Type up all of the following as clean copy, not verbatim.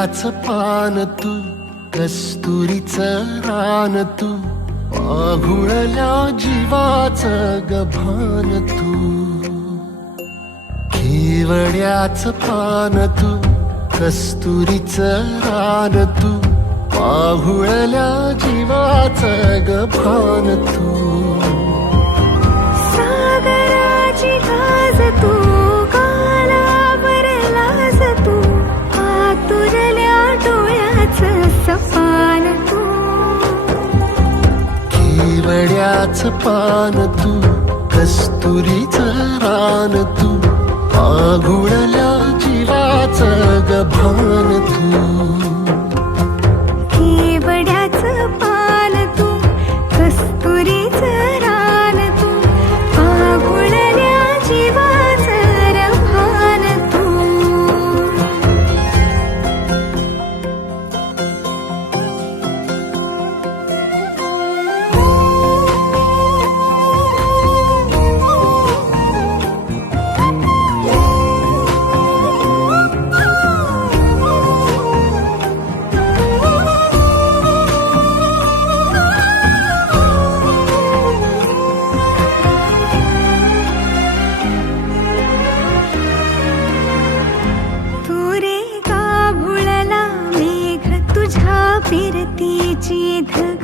केवड्याचं पान तू, कस्तुरीचं रान तू, आघुळल्या जीवाचं गभान तू. केवड्याचं पान तू, कस्तुरीचं रान तू, आघुळल्या जीवाचं गभान तू. सागराची गाज तू, कालावरलाज तू, आतुरल्या डोळ्याचं सपान तू. केवड्याचं पान तू, कस्तुरीचं रान तू, आघुळल्या जीवाचं गभान तू. केवड्याचं पान तू, कस्तुरीचं रान तू, आघुळल्या जीवाचं रभान तू. फिरतीची धग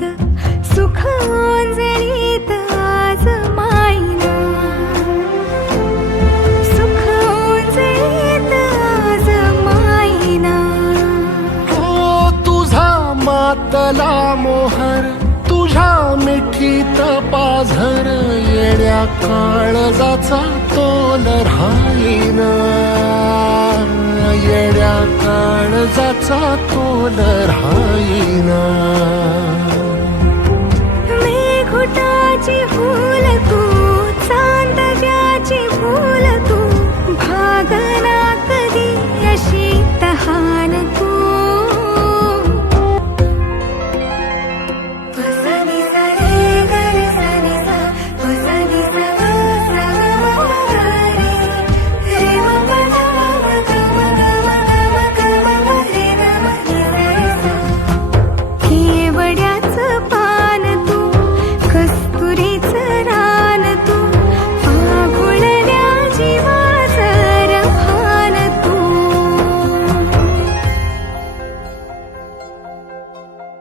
सुख ओंजळीत आज मायना, सुख ओंजळीत आज मायना. हो तुझा मातला मोहर, तुझ्या मिठीत पाझर, येड्या काळजाचा तोल राहीना, येड्या काळजाचा तोल राहीना.